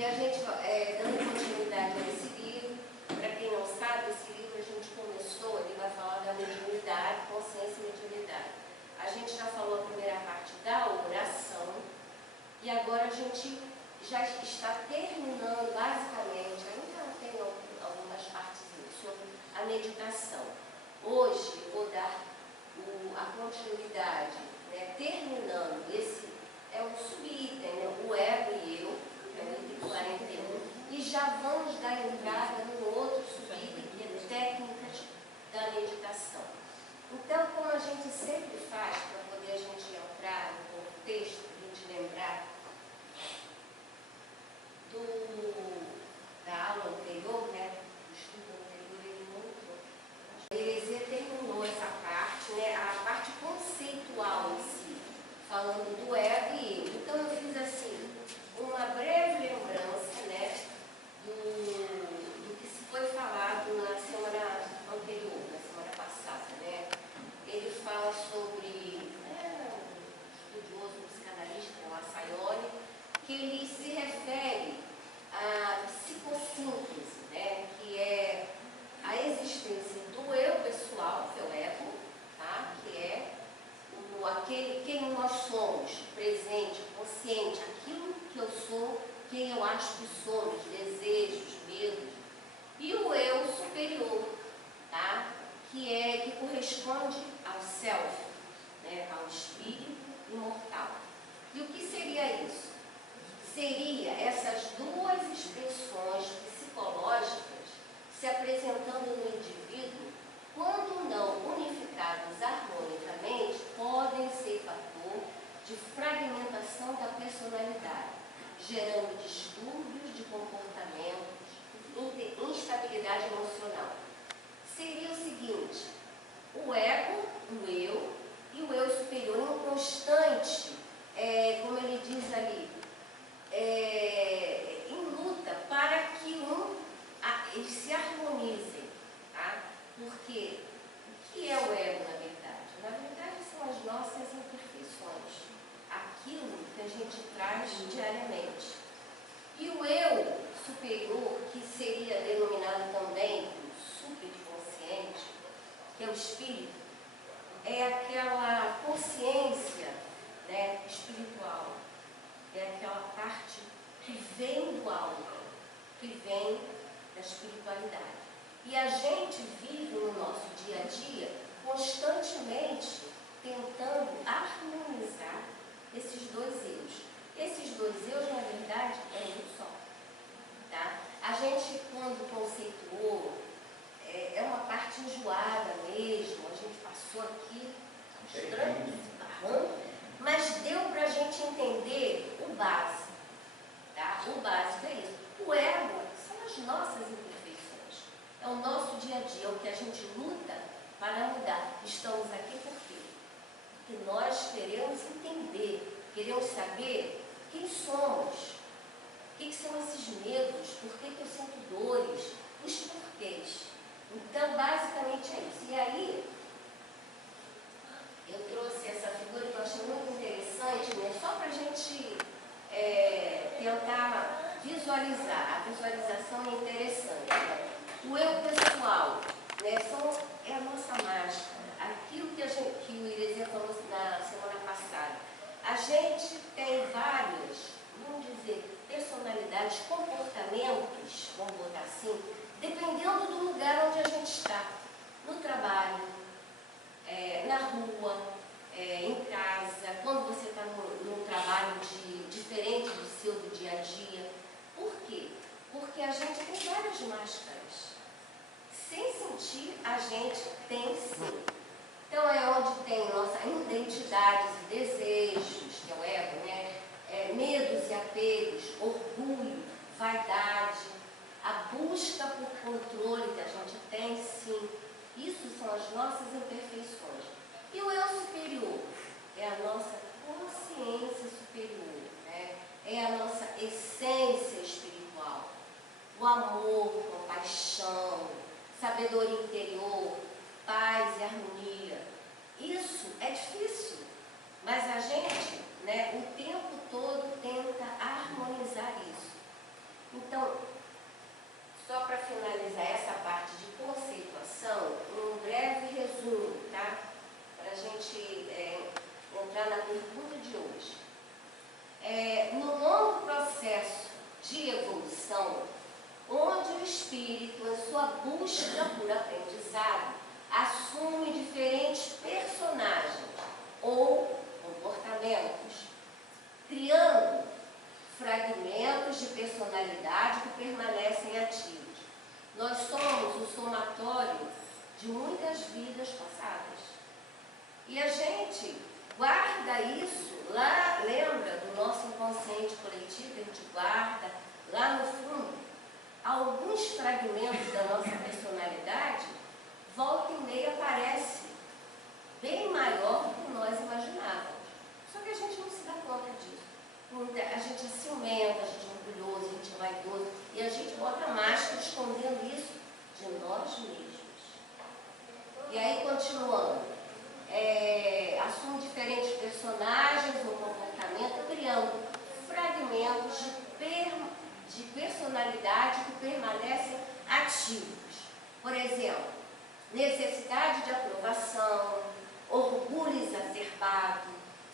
E a gente, dando continuidade a esse livro, para quem não sabe, esse livro a gente começou, ele vai falar da mediunidade, consciência e mediunidade. A gente já falou a primeira parte da oração, e agora a gente já está terminando, basicamente, ainda tem algumas partes sobre a meditação. Hoje eu vou dar a continuidade, né, terminando esse, é um subitem, né, o ego e eu, que é o item 41, e já vamos dar entrada no outro subitem, que é técnicas da meditação. Então, como a gente sempre faz, para poder a gente entrar no contexto, a gente lembrar da aula anterior, né, do estudo anterior, ele mostrou. Ele terminou essa parte, né, a parte conceitual em si, falando do ego e eu. Então, eu fiz assim, uma breve lembrança, né, do que se foi falado na semana anterior, na semana passada, né. Ele fala sobre um estudioso psicanalista, o Assayoni, que ele se refere à psicossíntese, né, que é a existência do eu pessoal, que é o ego, tá, que é aquele quem nós somos, presente, consciente, aquilo que eu sou, quem eu acho que somos, desejos, medos, e o eu superior, tá, que corresponde ao self, né, ao espírito imortal. E o que seria isso? Seria essas duas expressões psicológicas se apresentando no indivíduo, quando não unificados harmonicamente, podem ser fator de fragmentação da personalidade, gerando distúrbios de comportamentos, instabilidade emocional. Seria o seguinte, o ego, o eu e o eu superior em constante, como ele diz ali, em luta para que eles se harmonizem, tá? Porque o que é o ego na verdade? Na verdade são as nossas imperfeições, aquilo que a gente traz diariamente. E o eu superior, que seria denominado também o superconsciente, que é o espírito, é aquela consciência, né, espiritual, é aquela parte que vem do alto, que vem da espiritualidade. E a gente vive no nosso dia a dia constantemente tentando harmonizar esses dois eus. Esses dois eus, na verdade, é um só. Tá? A gente, quando conceituou, é uma parte enjoada mesmo, a gente passou aqui estranho, mas deu para a gente entender o básico. Tá? O básico é isso. O ego são as nossas imperfeições. É o nosso dia a dia, é o que a gente luta para mudar. Estamos aqui por quê? Porque nós queremos entender, queremos saber quem somos, o que são esses medos, por que eu sinto dores, os porquês. Então, basicamente é isso. E aí, eu trouxe essa figura que eu achei muito interessante, né? Só para a gente tentar visualizar. A visualização é interessante. Né? O eu pessoal, né, é a nossa máscara. Aquilo que o Iresia falou na semana passada. A gente tem várias, vamos dizer, personalidades, comportamentos, vamos botar assim, dependendo do lugar onde a gente está. No trabalho, na rua, em casa, quando você está num trabalho diferente do seu do dia a dia. Por quê? Porque a gente tem várias máscaras. Sem sentir, a gente tem sim. Então é onde tem nossas identidades e desejos, que é o ego, né? Medos e apegos, orgulho, vaidade, a busca por controle que a gente tem sim. Isso são as nossas imperfeições. E o eu superior é a nossa consciência superior, né? É a nossa essência espiritual. O amor, compaixão, sabedoria interior, paz e harmonia. Isso é difícil, mas a gente, né, o tempo todo tenta harmonizar isso. espírito, em sua busca por aprendizado, assume diferentes personagens ou comportamentos, criando fragmentos de personalidade que permanecem ativos. Nós somos o somatório de muitas vidas passadas. E a gente guarda isso lá, lembra do nosso inconsciente coletivo, a gente guarda lá no fundo alguns fragmentos da nossa personalidade, volta e meia aparece bem maior do que nós imaginávamos. Só que a gente não se dá conta disso. A gente é ciumento, a gente é orgulhoso, a gente é vaidoso, e a gente bota máscara escondendo isso de nós mesmos. E aí, continuando, assume diferentes personagens ou comportamento, criando fragmentos de personalidade que permanecem ativos. Por exemplo, necessidade de aprovação, orgulho exacerbado,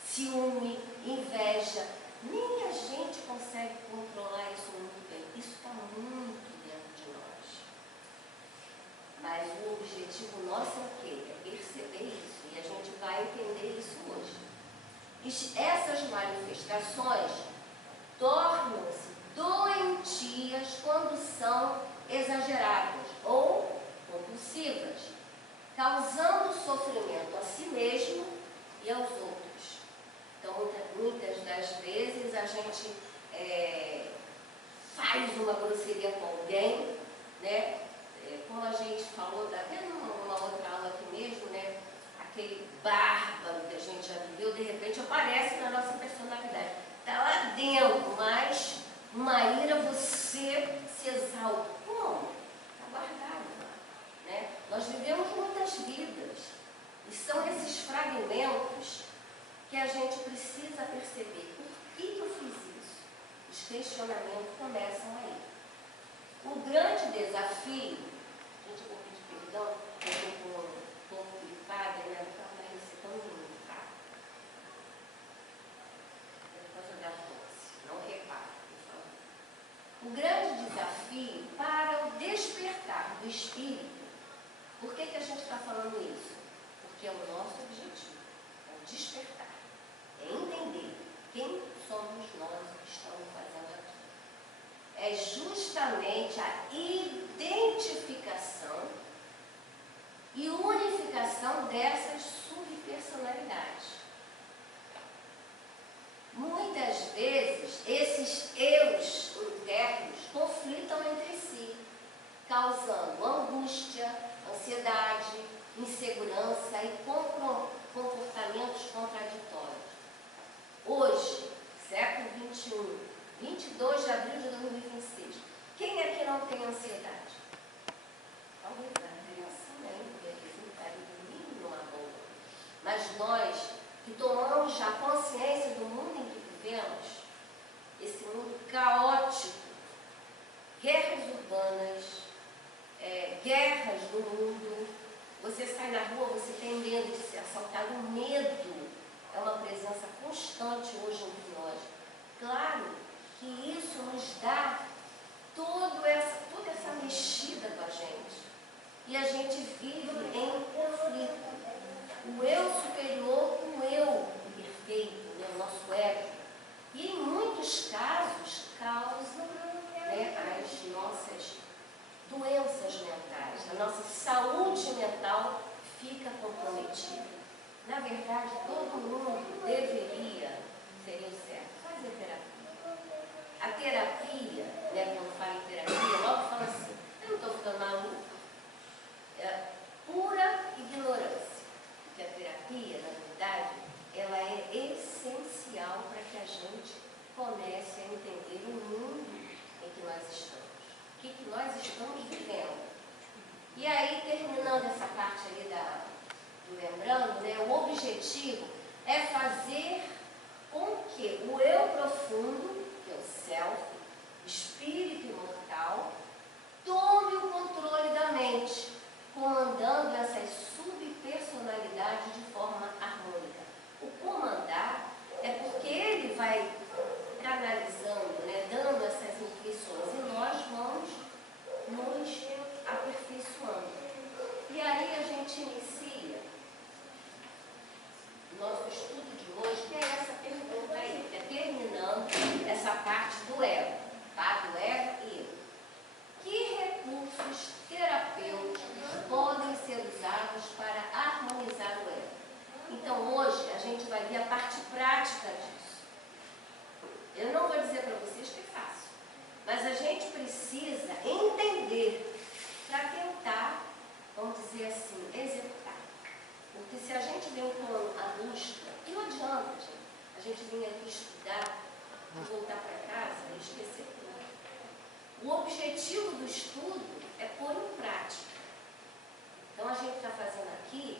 ciúme, inveja. Nem a gente consegue controlar isso muito bem. Isso está muito dentro de nós. Mas o objetivo nosso é o quê? É perceber isso. E a gente vai entender isso hoje. E essas manifestações tornam-se doentias quando são exageradas ou compulsivas, causando sofrimento a si mesmo e aos outros. Então, muitas das vezes a gente faz uma grosseria com alguém, né? Como a gente falou, até numa outra aula aqui mesmo, né? Aquele bárbaro que a gente já viveu, de repente aparece na nossa personalidade. Está lá dentro, mas uma ira você se exalta. Como? Está guardado lá, né? Nós vivemos muitas vidas e são esses fragmentos que a gente precisa perceber. Por que eu fiz isso? Os questionamentos começam aí. O grande desafio, gente, eu vou pedir perdão, eu estou com um pouco gripada, né? Não está mais ser tão lindo, tá? Depois eu dar tosse, não repare, por favor. O grande desafio para o despertar do espírito, por que a gente está falando isso? Porque é o nosso objetivo, é o despertar. É entender quem somos nós que estamos fazendo aqui. É justamente a identificação e unificação dessas subpersonalidades. Muitas vezes, esses eus internos conflitam entre si, causando angústia, ansiedade, insegurança e comportamentos contraditórios. Hoje, século XXI, 22 de abril de 2026, quem aqui não tem ansiedade? Talvez a criança nem, porque eles não estarem dormindo numa boa. Mas nós, que tomamos já consciência do mundo em que vivemos, esse mundo caótico, guerras urbanas, guerras no mundo, você sai na rua, você tem medo de ser assaltado, o medo é uma presença constante hoje entre nós. Claro que isso nos dá toda essa mexida com a gente. E a gente vive em conflito. O eu superior com o eu perfeito, né, o nosso ego. E em muitos casos causam, né, as nossas doenças mentais. A nossa saúde mental fica comprometida. Na verdade, todo mundo deveria, seria o certo, fazer terapia. A terapia, né, quando fala em terapia, logo fala assim, eu não estou ficando maluco. É pura ignorância. Porque a terapia, na verdade, ela é essencial para que a gente comece a entender o mundo em que nós estamos. O que nós estamos vivendo. E aí, terminando essa parte ali do lembrando, né, o objetivo é fazer com que o eu profundo, que é o self, o espírito imortal, tome o controle da mente, comandando essas subpersonalidades de forma harmônica. O comandar é porque ele vai canalizando, né, dando essas intuições, e nós vamos nos parte do ego, tá? Do ego e eu. Que recursos terapêuticos podem ser usados para harmonizar o ego? Então, hoje, a gente vai ver a parte prática disso. Eu não vou dizer para vocês que é fácil, mas a gente precisa entender para tentar, vamos dizer assim, executar. Porque se a gente vem com a busca, não adianta, gente. A gente vem aqui estudar e voltar para casa e esquecer tudo. O objetivo do estudo é pôr em prática. Então, a gente está fazendo aqui,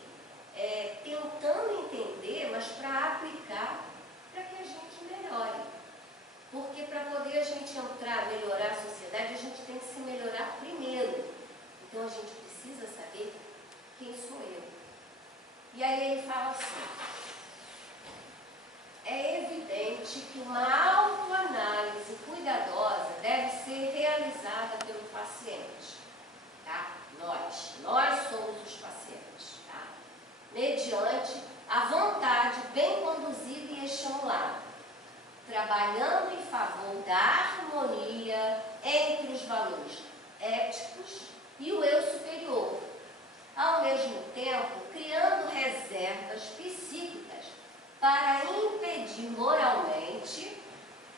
tentando entender, mas para aplicar, para que a gente melhore. Porque para poder a gente entrar, melhorar a sociedade, a gente tem que se melhorar primeiro. Então, a gente precisa saber quem sou eu. E aí ele fala assim: é evidente que uma autoanálise cuidadosa deve ser realizada pelo paciente, tá? Nós somos os pacientes, tá? Mediante a vontade bem conduzida e estimulada, trabalhando em favor da harmonia entre os valores éticos e o eu superior, ao mesmo tempo criando reservas psíquicas para impedir moralmente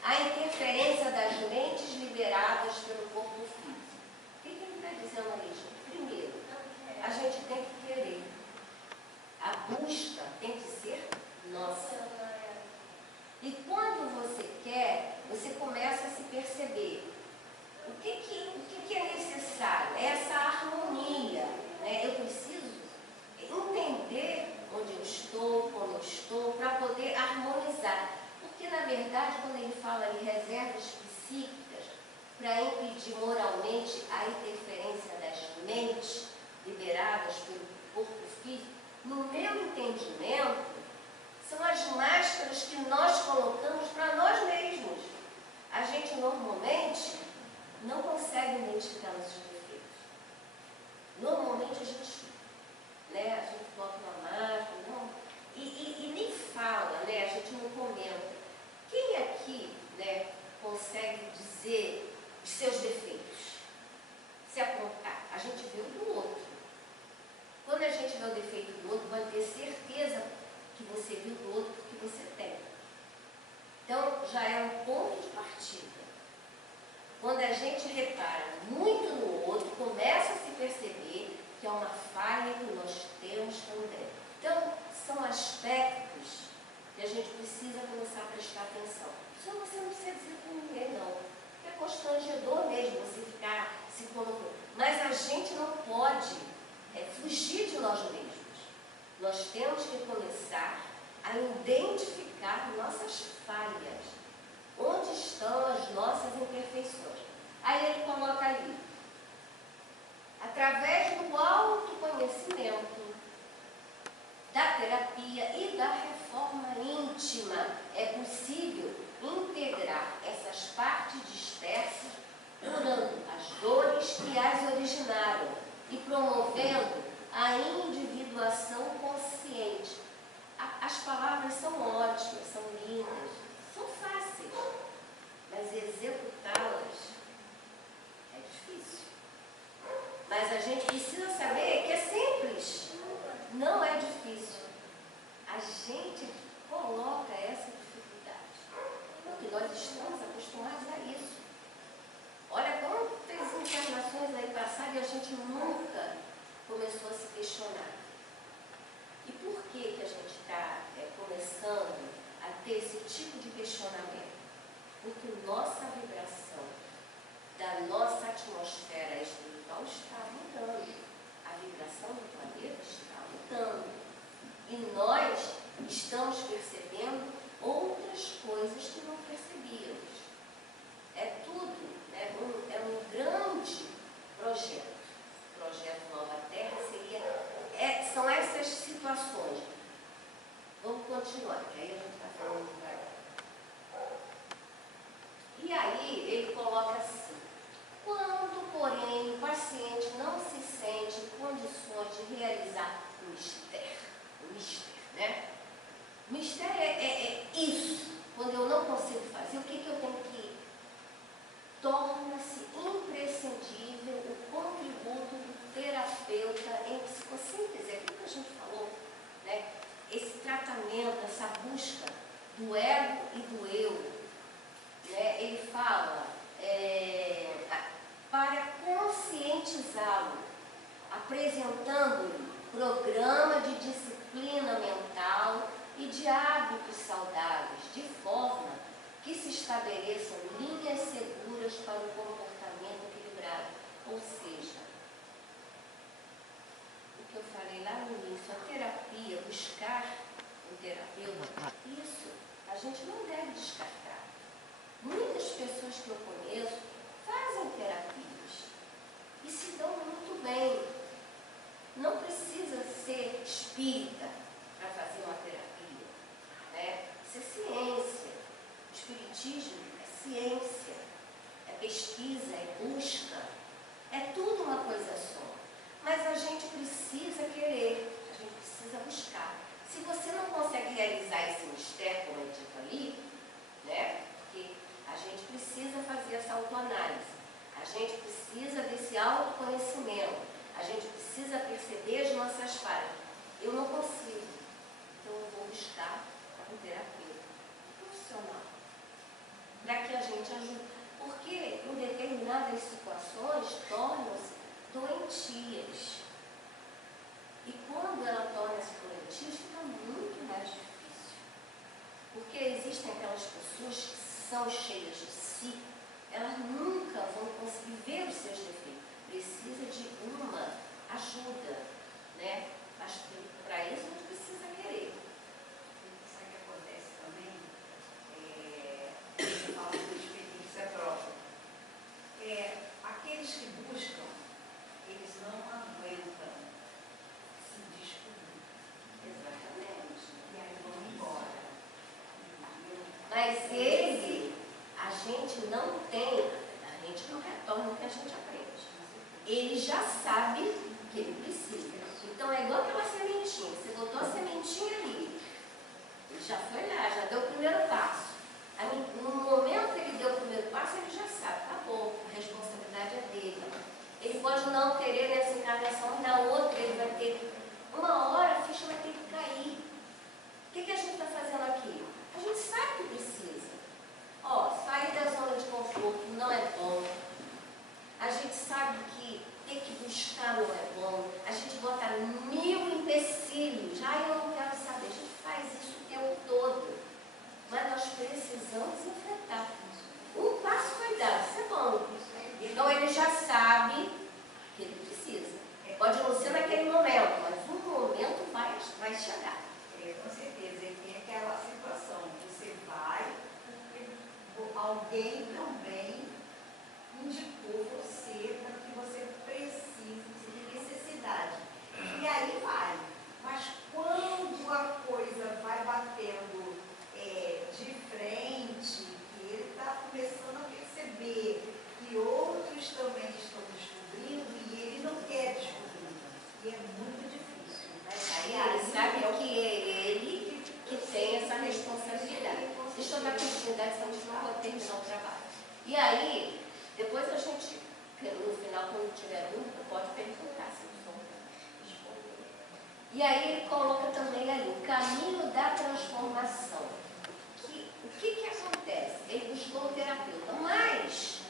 a interferência das mentes liberadas pelo corpo físico. O que ele está dizendo ali, gente? Primeiro, a gente tem que querer. A busca tem que ser nossa. E quando você quer, você começa a se perceber o que é necessário, essa harmonia, né? Eu preciso entender onde eu estou, como eu estou, para poder harmonizar. Porque, na verdade, quando ele fala em reservas psíquicas, para impedir moralmente a interferência das mentes liberadas pelo corpo físico, no meu entendimento, são as máscaras que nós colocamos para nós mesmos. A gente normalmente não consegue identificar nossos defeitos. Normalmente a gente bota uma máscara, não, e nem fala, né? A gente não comenta. Quem aqui, né, consegue dizer os seus defeitos? Se apontar, a gente vê o do outro. Quando a gente vê o defeito do outro, vai ter certeza que você viu do outro que você tem. Então, já é um ponto de partida. Quando a gente repara muito no outro, começa a se perceber que é uma falha que nós temos também. Então, são aspectos que a gente precisa começar a prestar atenção. Isso você não precisa dizer para ninguém, não. É constrangedor mesmo você ficar se colocando. Mas a gente não pode fugir de nós mesmos. Nós temos que começar a identificar nossas falhas. Onde estão as nossas imperfeições? Aí ele coloca ali: através do autoconhecimento, da terapia e da reforma íntima, é possível integrar essas partes dispersas, curando as dores que as originaram e promovendo a individuação consciente. As palavras são ótimas, são lindas, são fáceis, mas executá-las é difícil. Mas a gente precisa saber que é simples, não é difícil. A gente coloca essa dificuldade, porque nós estamos acostumados a isso. Olha quantas encarnações aí passadas e a gente nunca começou a se questionar. E por que a gente está começando a ter esse tipo de questionamento? Porque nossa vibração da nossa atmosfera espiritual está mudando. A vibração do planeta está mudando. E nós estamos percebendo outras coisas que não percebíamos. É tudo, né? É um grande projeto. O projeto Nova Terra são essas situações. Vamos continuar, que aí a gente está falando devagar. E aí ele coloca assim: quando, porém, o paciente não se sente em condições de realizar o mistério, né? Mistério é isso. Quando eu não consigo fazer, o que eu tenho que estabeleçam linhas seguras para o comportamento equilibrado. Ou seja, o que eu falei lá no início, a terapia, buscar um terapeuta, isso a gente não deve descartar. Muitas pessoas que eu conheço fazem terapias e se dão muito bem. Não precisa ser espírita para fazer uma terapia, né? Isso é ciência. O espiritismo é ciência, é pesquisa, é busca, é tudo uma coisa só. Mas a gente precisa querer, a gente precisa buscar. Se você não consegue realizar esse mistério, como é dito ali, né? Porque a gente precisa fazer essa autoanálise, a gente precisa desse autoconhecimento, a gente precisa perceber as nossas falhas. Eu não consigo, então eu vou buscar um terapeuta profissional, para que a gente ajude. Porque em determinadas situações tornam-se doentias. E quando ela torna-se doentia, fica muito mais difícil. Porque existem aquelas pessoas que são cheias de si, elas nunca vão conseguir ver os seus defeitos. Precisa de uma ajuda, né? Mas para isso a gente precisa querer. Sabe o que acontece também? Você fala de experiência própria. Aqueles que buscam, eles não aguentam se descobrir. Exatamente. E aí vão embora. Mas a gente não tem, a gente não retorna o que a gente aprende. Ele já sabe que ele precisa. Então é igual aquela sementinha. Você botou a sementinha ali. Ele já foi lá, já deu o primeiro passo. Aí, no momento que ele deu o primeiro passo, ele já sabe, tá bom, a responsabilidade é dele. Ele pode não querer nessa encarnação, na outra ele vai ter. Uma hora a ficha vai ter que cair. O que a gente está fazendo aqui? A gente sabe que precisa. Ó, sair da zona de conforto não é bom. A gente sabe que ter que buscar não é bom. A gente bota 1000 empecilhos. Eu não quero saber. A gente faz isso o tempo todo. Mas nós precisamos enfrentar. Um passo foi dado, isso é bom. Então ele já sabe que ele precisa. Pode não ser naquele momento, mas um momento vai chegar. Com certeza, e tem aquela situação, você vai, porque alguém também indicou você para que você precise, você tem necessidade. E aí vai. Mas quando a coisa vai batendo de frente, que ele está começando a perceber que outros também estão descobrindo e ele não quer descobrir. E é muito difícil. Aí ele sabe que é ele que tem essa responsabilidade. Deixa eu dar continuidade, senão a gente não pode terminar o trabalho. E aí, depois a gente, no final, quando tiver dúvida, pode perguntar se eu sou responder. E aí ele coloca também ali o caminho da transformação. O que acontece? Ele buscou um terapeuta, mas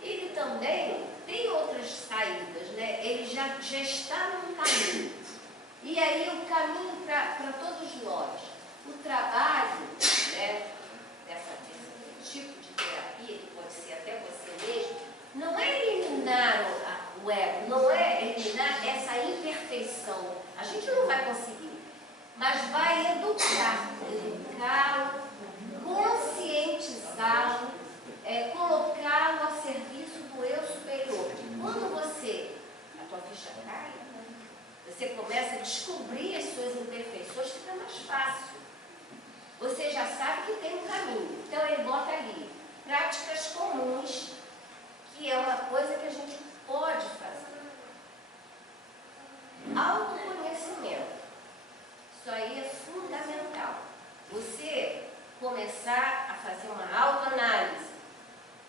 ele também tem outras saídas, né? Ele já está num caminho. E aí o caminho para todos nós, o trabalho, né, desse tipo de terapia, que pode ser até você mesmo, não é eliminar o ego, não é eliminar essa imperfeição. A gente não vai conseguir, mas vai educá-lo, conscientizá-lo, colocá-lo a serviço do eu superior. Quando a tua ficha cai, você começa a descobrir as suas imperfeições, fica mais fácil. Você já sabe que tem um caminho. Então ele bota ali práticas comuns, que é uma coisa que a gente pode fazer. Autoconhecimento. Isso aí é fundamental. Você começar a fazer uma autoanálise.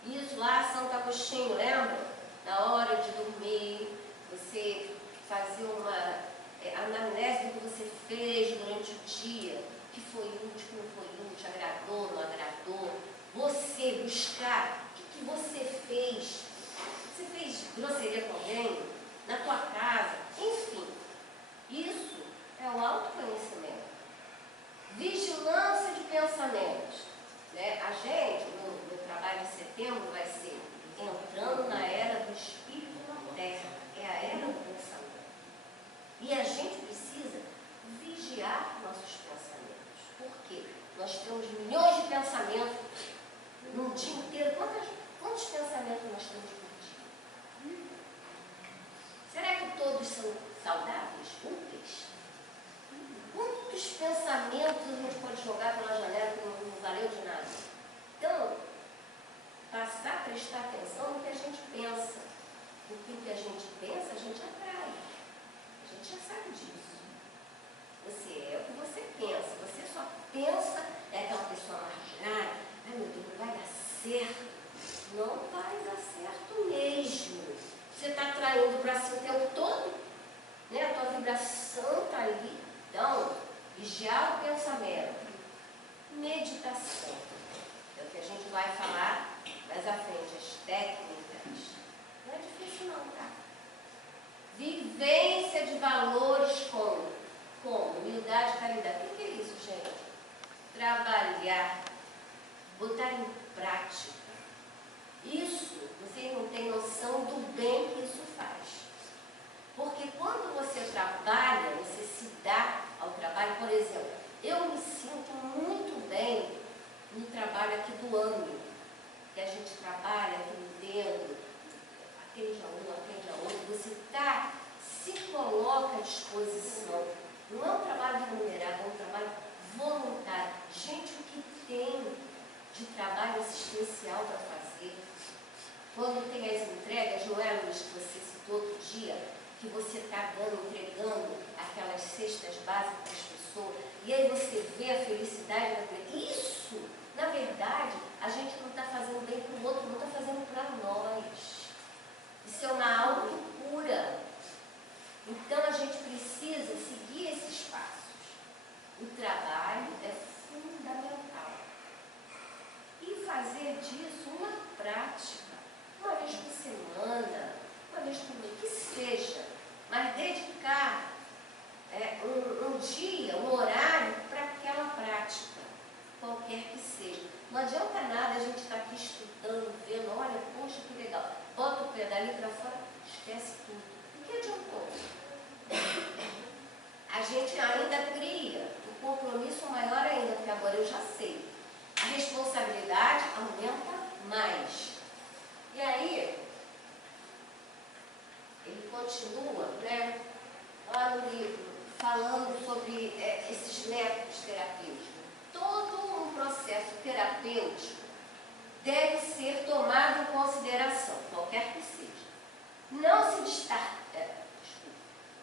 Isso lá, Santo Agostinho, lembra? Na hora de dormir, você fazer uma anamnese do que você fez durante o dia, o que foi útil, não foi útil, agradou, não agradou. Você buscar o que você fez. Você fez grosseria com alguém? Na tua casa? Enfim, isso é o autoconhecimento. Vigilância de pensamentos. Né? A gente, setembro vai ser entrando na era do espírito na terra. É a era do pensamento. E a gente precisa vigiar nossos pensamentos. Por quê? Nós temos milhões de pensamentos no dia inteiro. Quantos pensamentos nós temos por dia? Será que todos são saudáveis, úteis? Quantos pensamentos a gente pode jogar pela janela que não valeu de nada? Então, passar a prestar atenção no que a gente pensa. Porque o que a gente pensa, a gente atrai. A gente já sabe disso. Você é o que você pensa. Você só pensa, é aquela pessoa marginal. Ai meu Deus, não vai dar certo. Não vai dar certo mesmo. Você está atraindo para si o tempo todo, né? A tua vibração está ali. Então, vigiar o pensamento. Meditação. É o que a gente vai falar mais à frente, as técnicas. Não é difícil não, tá? Vivência de valores como humildade e caridade. O que é isso, gente? Trabalhar, botar em prática. Isso, vocês não têm noção do bem que isso faz. Porque quando você trabalha, você se dá ao trabalho, por exemplo, eu me sinto muito bem no trabalho aqui do AME, que a gente trabalha atendendo, atende a um, atende a outro, você se coloca à disposição. Não é um trabalho remunerado, é um trabalho voluntário. Gente, o que tem de trabalho assistencial para fazer? Quando tem as entregas, não é, Luiz, que você citou outro dia, que você está entregando aquelas cestas básicas para as pessoas, e aí você vê a felicidade da pessoa. Isso, na verdade, a gente não está fazendo bem para o outro, não está fazendo para nós. Isso é uma autocura. Então a gente precisa seguir esses passos. O trabalho é fundamental. E fazer disso uma prática. Uma vez por semana, uma vez por mês, que seja, mas dedicar um dia, um horário para aquela prática, qualquer que seja. Não adianta nada a gente estar aqui estudando, vendo, olha, poxa, que legal, bota o pé dali para fora, esquece tudo. O que adiantou? A gente ainda cria um compromisso maior ainda, porque agora eu já sei. A responsabilidade aumenta mais. E aí, ele continua, né, lá no livro, falando sobre esses métodos terapêuticos. Todo um processo terapêutico deve ser tomado em consideração, qualquer que seja. Não se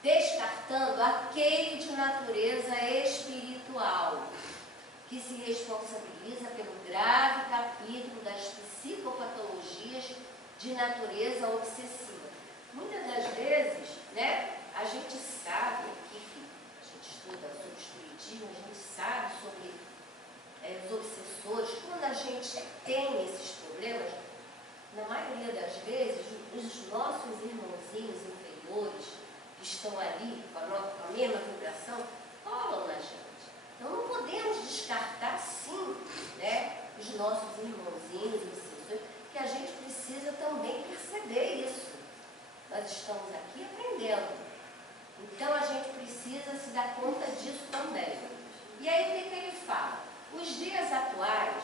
descartando aquele de natureza espiritual, que se responsabiliza pelo grave capítulo das psicopatologias de natureza obsessiva. Muitas das vezes, né, a gente sabe, aqui que a gente estuda sobre espiritismo, a gente sabe sobre os obsessores. Quando a gente tem esses problemas, na maioria das vezes, os nossos irmãozinhos inferiores, que estão ali com a mesma vibração, colam na gente. Então não podemos descartar, sim, né, os nossos irmãozinhos obsessores, que a gente precisa também perceber isso. Nós estamos aqui aprendendo. Então a gente precisa se dar conta disso também. E aí o que ele fala? Os dias atuais,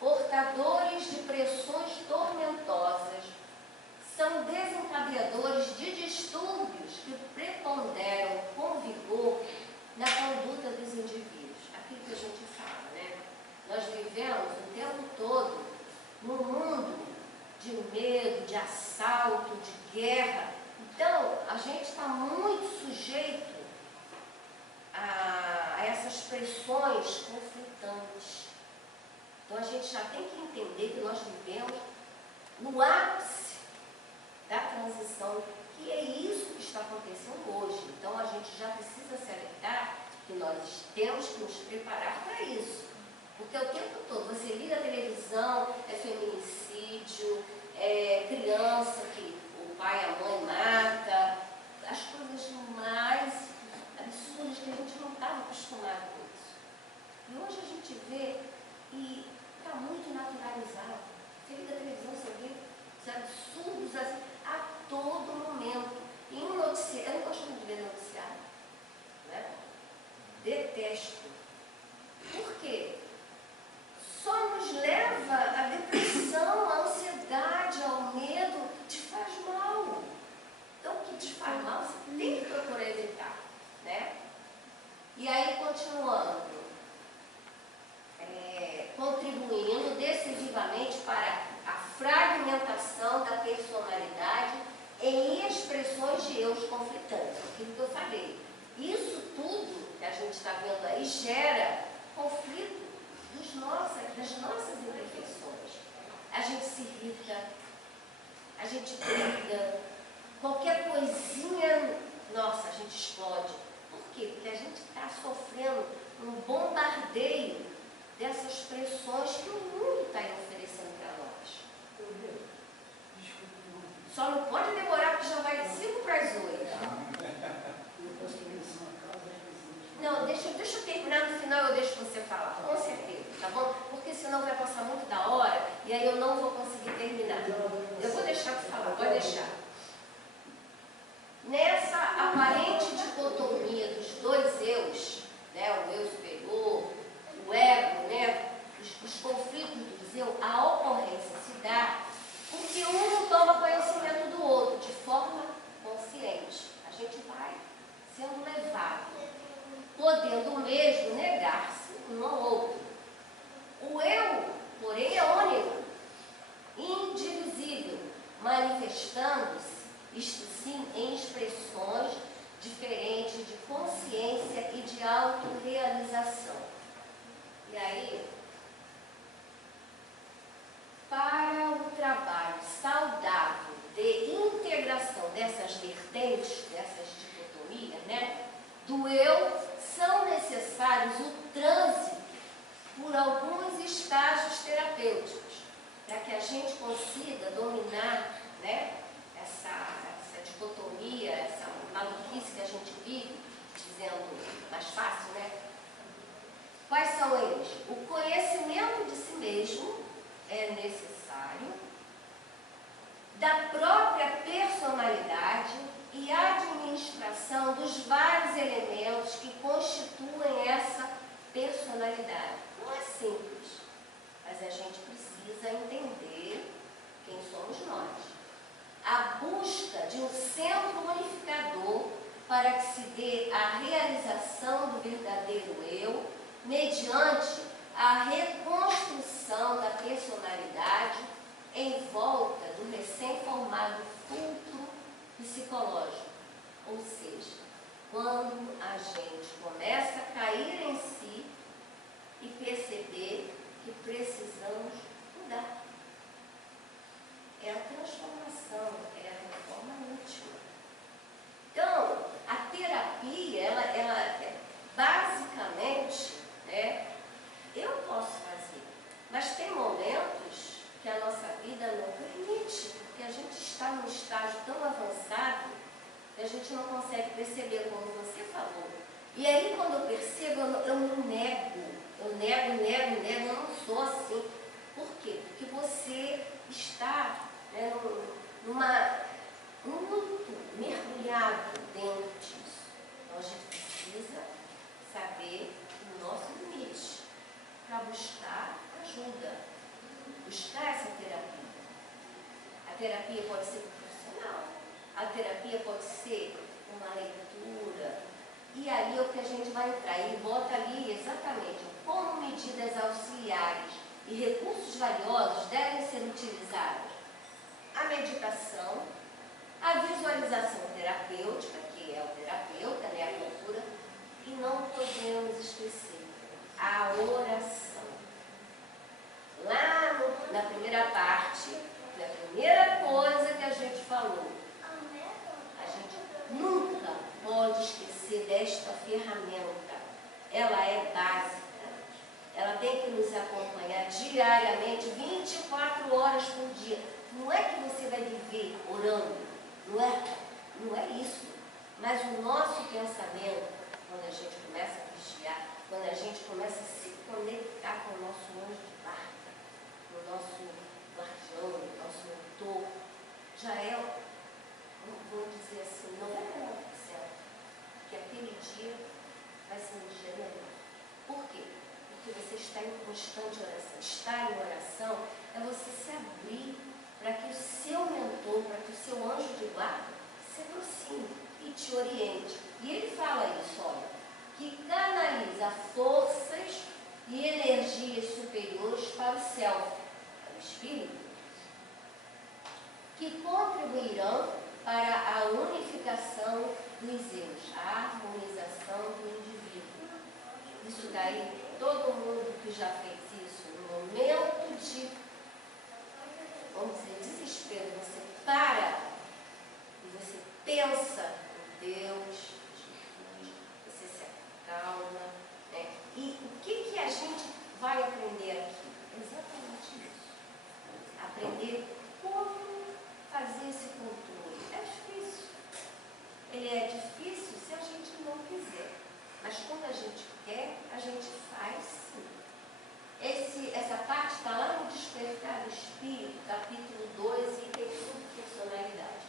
portadores de pressões tormentosas, são desencadeadores de distúrbios que preponderam com vigor na conduta dos indivíduos. Aquilo que a gente fala, né? Nós vivemos o tempo todo num mundo de medo, de assalto, de guerra. Então, a gente está muito sujeito a essas pressões conflitantes. Então, a gente já tem que entender que nós vivemos no ápice da transição, que é isso que está acontecendo hoje. Então, a gente já precisa se alertar que nós temos que nos preparar para isso. Porque o tempo todo, você liga a televisão, é feminicídio, é criança que o pai e a mãe mata, as coisas mais absurdas que a gente não estava acostumado com isso. E hoje a gente vê e está muito naturalizado. Você liga a fragmentação da personalidade em expressões de eus conflitantes, aquilo que eu falei. Isso tudo que a gente está vendo aí gera conflito das nossas imperfeições. A gente se irrita, a gente briga, qualquer coisinha, nossa, a gente explode. Por quê? Porque a gente está sofrendo um bombardeio dessas pressões que o mundo está oferecendo para nós. Só não pode demorar, porque já vai 5 para as 8. Não, deixa eu terminar, no final eu deixo você falar, com certeza, tá bom? Porque senão vai passar muito da hora e aí eu não vou conseguir terminar. Eu vou deixar você falar, pode deixar. Nessa aparente dicotomia dos dois eus, né, o eu superior, o ego, né, os conflitos dos eu, a ocorrência se dá porque um não toma conhecimento do outro de forma consciente. A gente vai sendo levado, podendo mesmo negar-se um ao outro. O eu, porém, é único, indivisível, manifestando-se, isto sim, em expressões diferentes de consciência e de autorrealização. E aí, para o trabalho saudável de integração dessas vertentes, dessas dicotomias, né, do eu, são necessários o trânsito por alguns estágios terapêuticos, para que a gente consiga dominar, né, essa dicotomia, essa maluquice que a gente vive, dizendo mais fácil, né? Quais são eles? O conhecimento de si mesmo é necessário, da própria personalidade e administração dos vários elementos que constituem essa personalidade. Não é simples, mas a gente precisa entender quem somos nós. A busca de um centro unificador para que se dê a realização do verdadeiro eu, mediante a reconstrução da personalidade em volta do recém-formado fulcro psicológico. Ou seja, quando a gente começa a cair em si e perceber que precisamos mudar. É a transformação, é a reforma íntima. Então, a terapia, ela basicamente, né, eu posso fazer, mas tem momentos que a nossa vida não permite, porque a gente está num estágio tão avançado que a gente não consegue perceber, como você falou. E aí, quando eu percebo, eu me nego, eu não sou assim. Por quê? Porque você está, né, muito mergulhado dentro disso. Então, a gente precisa saber o nosso limite para buscar ajuda, buscar essa terapia. A terapia pode ser profissional, a terapia pode ser uma leitura, e aí é o que a gente vai entrar. Ele bota ali exatamente como medidas auxiliares e recursos valiosos devem ser utilizados a meditação, a visualização terapêutica, que é o terapeuta, né, a cultura, e não podemos esquecer a oração. Lá na primeira parte, a primeira coisa que a gente falou, a gente nunca pode esquecer desta ferramenta. Ela é básica. Ela tem que nos acompanhar diariamente, 24 horas por dia. Não é que você vai viver orando, não é isso. Mas o nosso pensamento, quando a gente começa a vigiar, quando a gente começa a se conectar com o nosso anjo de guarda, com o nosso guardião, o nosso mentor, já é, vou dizer assim, 99%, que aquele dia vai ser um dia melhor. Por quê? Porque você está em constante oração. Estar em oração é você se abrir para que o seu mentor, para que o seu anjo de guarda se aproxime e te oriente. E ele fala isso, olha, que canaliza forças e energias superiores para o self, para o espírito, que contribuirão para a unificação dos eus, a harmonização do indivíduo. Isso daí, todo mundo que já fez isso, no momento de, vamos dizer, desespero, você para e você pensa em Deus, Jesus, você se acalma, né? E o que a gente vai aprender aqui? Exatamente isso. Aprender como fazer esse controle. É difícil. Ele é difícil se a gente não quiser. Mas quando a gente quer, a gente faz sim. Essa parte está lá no Despertar do Espírito, capítulo 2, item subfuncionalidade.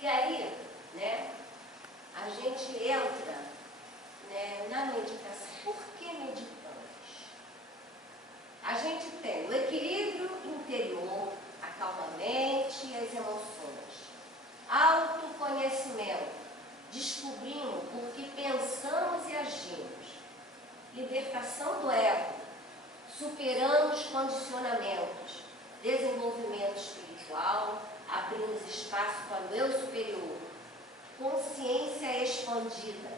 E aí, né, a gente entra, né, na meditação. Por que meditamos? A gente tem o equilíbrio interior, acalma a mente e as emoções. Autoconhecimento, descobrimos o que pensamos e agimos. Libertação do ego, superamos condicionamentos. Desenvolvimento espiritual, abrimos espaço para o eu superior. Consciência expandida,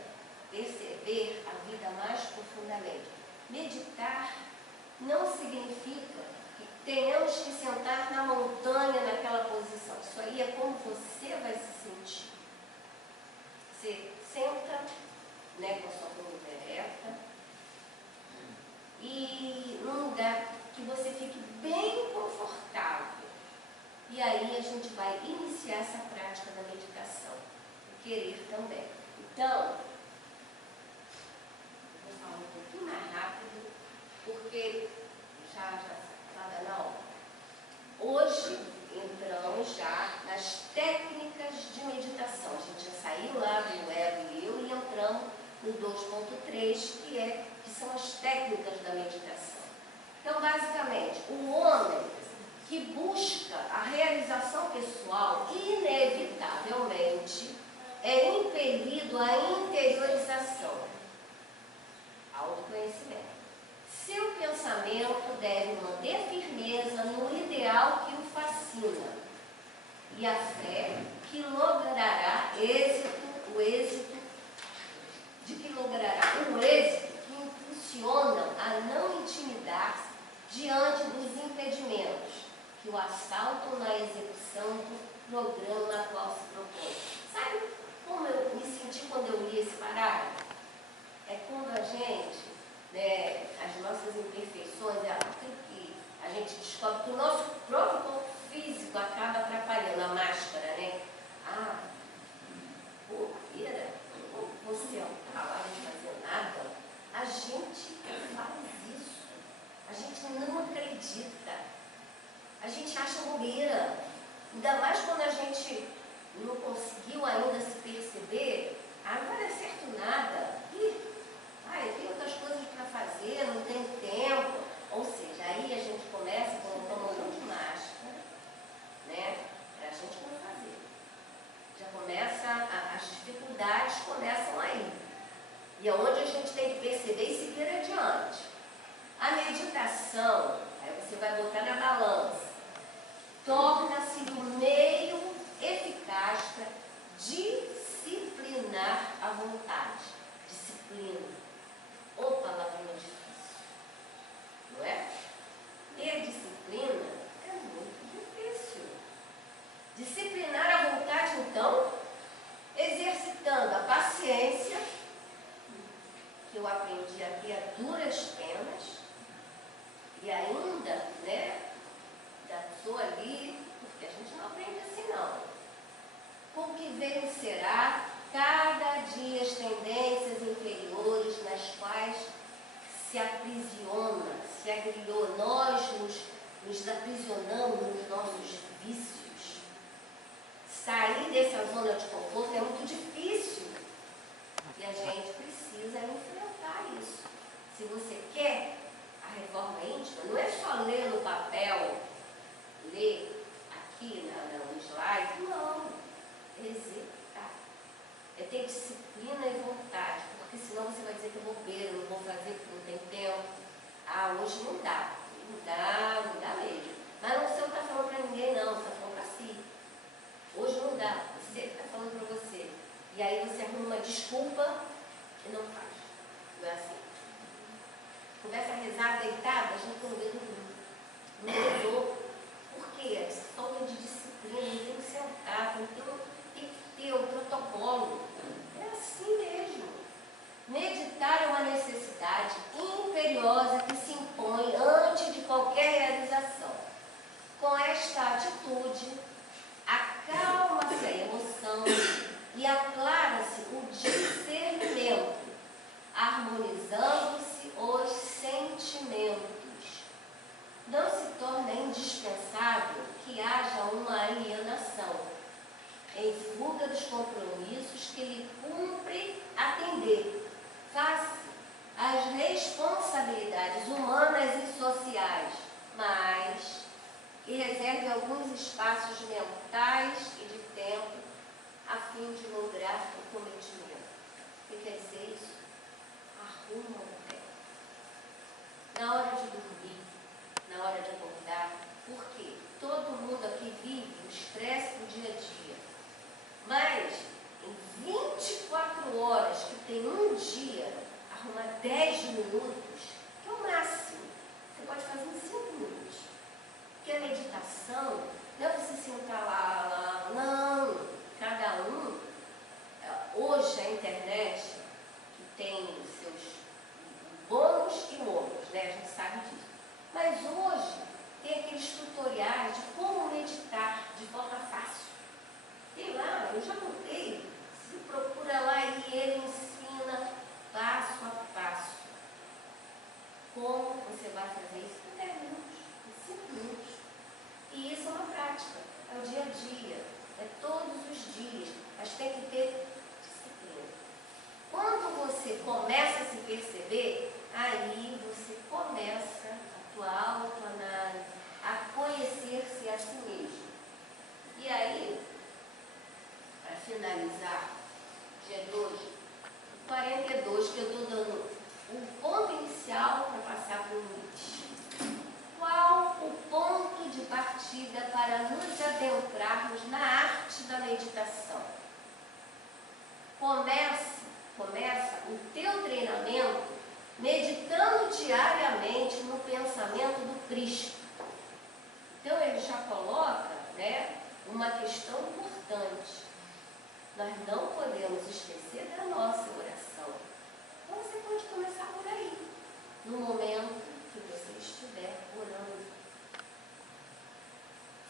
perceber a vida mais profundamente. Meditar não significa que tenhamos que sentar na montanha naquela posição. Isso aí é como você vai se sentir. Você senta, né, com a sua coluna ereta e num lugar que você fique bem confortável. E aí a gente vai iniciar essa prática da meditação. O querer também. Então, vou falar um pouquinho mais rápido, porque já está dando a hora. Hoje entramos já nas técnicas de meditação. A gente já saiu lá do ego e eu e entramos no 2.3, que são as técnicas da meditação. Então, basicamente, o homem que busca a realização pessoal, inevitavelmente, é impelido à interiorização, autoconhecimento. Seu pensamento deve manter firmeza no ideal que o fascina e a fé que logrará o êxito que impulsiona a não intimidar-se diante dos impedimentos que o assaltam na execução do programa a qual se propõe. Sabe como eu me senti quando eu li esse parágrafo? É quando a gente, né, as nossas imperfeições, que a gente descobre que o nosso próprio corpo físico acaba atrapalhando a máscara, né? Você é um trabalho de fazer nada. A gente faz isso. A gente não acredita. A gente acha bobeira. Ainda mais quando a gente não conseguiu ainda se perceber. Não vai dar certo nada. Eu tenho outras coisas para fazer, não tenho tempo. Ou seja, aí a gente começa com um monte de máscara, né? Para a gente não fazer. Já começa, as dificuldades começam aí. E é onde a gente tem que perceber e seguir adiante. A meditação, aí você vai botar na balança, torna-se um meio eficaz para disciplinar a vontade. Disciplina. Ô, palavrinha difícil. Não é? Ter disciplina é muito difícil. Disciplinar a vontade, então, exercitando a paciência, que eu aprendi aqui a duras penas, e ainda, né, já sou ali, porque a gente não aprende assim não. Com que vencerá cada dia as tendências inferiores nas quais se aprisiona, se agrilhou. Nós nos aprisionamos nos nossos vícios. Sair dessa zona de conforto é muito difícil. E a gente precisa enfrentar isso. Se você quer a reforma íntima, não é só ler no papel, ler aqui no slide, não. Executar. É ter disciplina e vontade, porque senão você vai dizer que é bobeira, não vou fazer porque não tem tempo. Hoje não dá. Não dá mesmo. Mas o senhor não está falando para ninguém não, você está falando para si. esta atitude, acalma-se a emoção e aclara-se o discernimento, harmonizando-se os sentimentos. Não se torna indispensável que haja uma alienação, em fuga dos compromissos que lhe cumpre atender, face às responsabilidades humanas e sociais, mas que reserve alguns espaços mentais e de tempo a fim de lograr o cometimento. O que quer dizer isso? Arruma o tempo. Na hora de dormir, na hora de acordar, porque todo mundo aqui vive o estresse do dia a dia. Mas em 24 horas que tem um dia, arruma 10 minutos, que é o máximo. Você pode fazer em 5 minutos. Porque a meditação não é você sentar lá, não. Cada um, hoje a internet, que tem seus bônus e ônus, né? A gente sabe disso. Mas hoje tem aqueles tutoriais de como meditar de forma fácil. Tem lá, eu já contei, se procura lá e ele ensina passo a passo como você vai fazer isso em 10 minutos, em 5 minutos. E isso é uma prática, é o dia a dia, é todos os dias, mas tem que ter disciplina. Quando você começa a se perceber, aí você começa a tua autoanálise, a conhecer-se a si mesmo. E aí, para finalizar, dia de hoje, o 42, que eu estou dando um ponto inicial para passar para o limite. Qual o ponto de partida para nos adentrarmos na arte da meditação? Começa o teu treinamento meditando diariamente no pensamento do Cristo. Então ele já coloca, né, uma questão importante. Nós não podemos esquecer da nossa oração. Então você pode começar por aí, no momento que você estiver orando.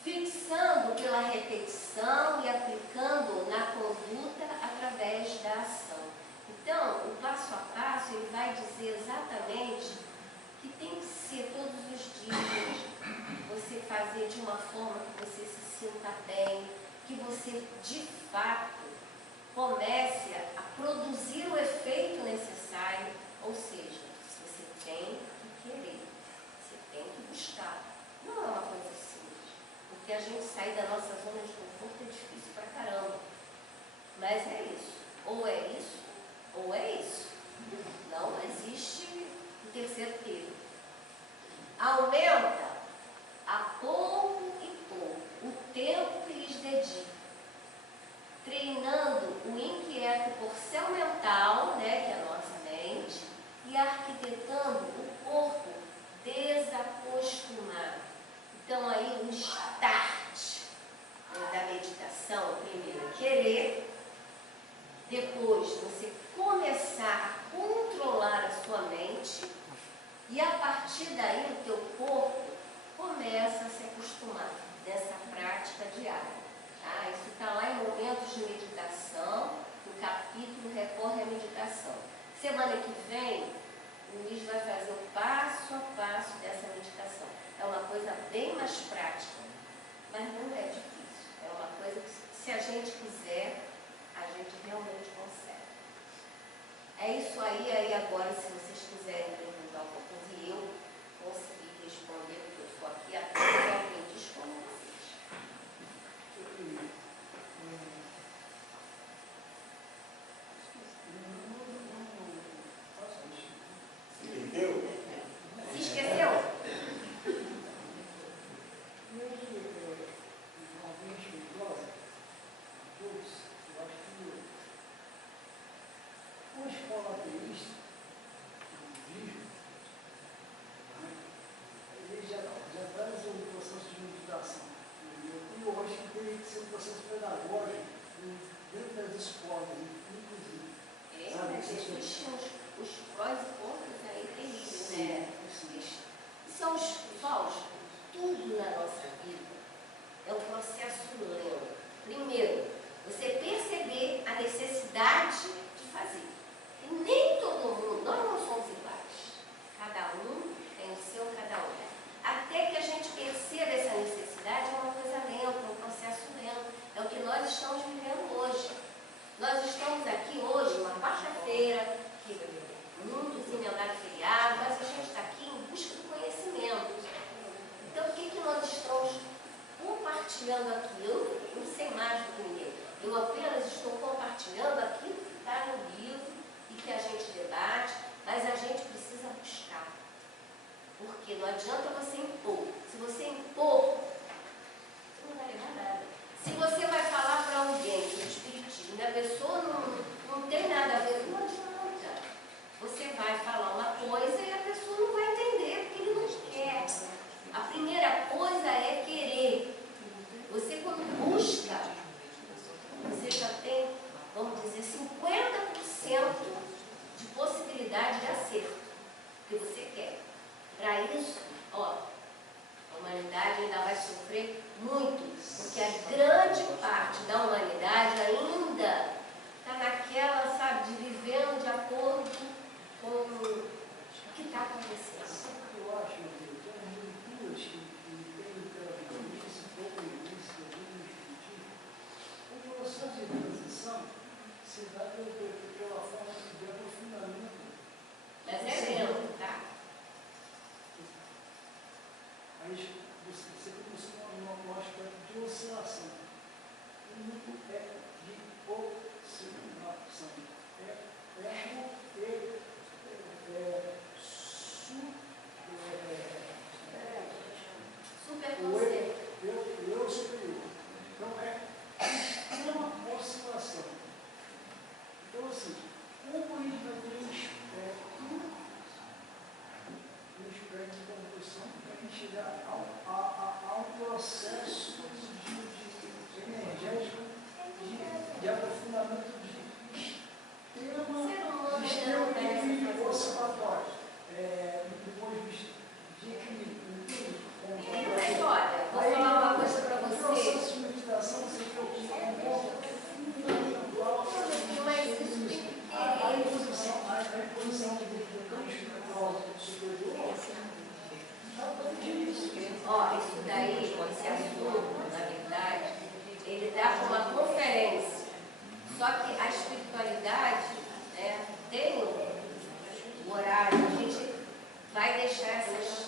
Fixando pela repetição e aplicando na conduta através da ação. Então, o passo a passo, ele vai dizer exatamente que tem que ser todos os dias, você fazer de uma forma que você se sinta bem, que você, de fato, comece a produzir o efeito necessário, ou seja, você tem que querer, você tem que buscar. Não é uma coisa simples, porque a gente sair da nossa zona de conforto é difícil pra caramba. Mas é isso, ou é isso, ou é isso. Não existe o terceiro termo. Aumenta a pouco e pouco o tempo que lhes dedica, treinando o inquieto porcel mental, né, que é a nossa mente, e arquitetando o corpo desacostumado. Então aí o start da meditação, primeiro querer, depois você começar a controlar a sua mente, e a partir daí o teu corpo começa a se acostumar dessa prática diária. Tá? Isso está lá em Momentos de Meditação, no capítulo Recorre à Meditação. Semana que vem, o Luiz vai fazer o passo a passo dessa meditação. É uma coisa bem mais prática, mas não é difícil. É uma coisa que, se a gente quiser, a gente realmente consegue. É isso aí agora, se vocês quiserem perguntar alguma coisa, e eu consegui responder, porque eu estou aqui apenas aprendiz como vocês. Entendeu? Se esqueceu? Uma escola ateísta, o budismo, ele já traz um processo de meditação. E eu acho que tem que ser um processo pedagógico dentro das escolas, inclusive. Mas existem os prós e contras aí terríveis, né? São os falsos. Tudo na nossa vida compartilhando aquilo, não sei mais do que ninguém. Eu apenas estou compartilhando aquilo que está no livro e que a gente debate, mas a gente precisa buscar. Porque não adianta você impor. Se você impor, você não vai levar nada. Se você vai falar para alguém sobre espiritismo e a pessoa não tem nada a ver, não adianta. Você vai falar uma coisa e a pessoa não vai entender, porque ele não quer. A primeira coisa é querer. Você, quando busca, você já tem, vamos dizer, 50% de possibilidade de acerto, porque você quer. Para isso, ó, a humanidade ainda vai sofrer muito, porque a grande parte da humanidade ainda está naquela, sabe, de vivendo de acordo com o que está acontecendo. Eu acho que tem leituras que tem literatura, se for isso, o processo de transição se dá pela forma de aprofundamento. Mas é lento, tá? Aí você começou uma lógica de oscilação. O mundo é de oscilação. Super o conceito. eu superior. Então é uma oscilação. Então assim, como a gente vai ter um espectro de condução para a gente chegar a um processo de energético de aprofundamento de extremo oscilatório. Depois de equilíbrio. Mas olha, vou falar uma coisa para O você. processo de meditação se preocupa com um ponto fundamental. Mas isso tem que A querer. imposição do campo espiritual superior exatamente isso. Ó, isso daí, esse assunto, na verdade, ele dá para uma conferência. Só que a espiritualidade, né, tem um horário, a gente vai deixar essas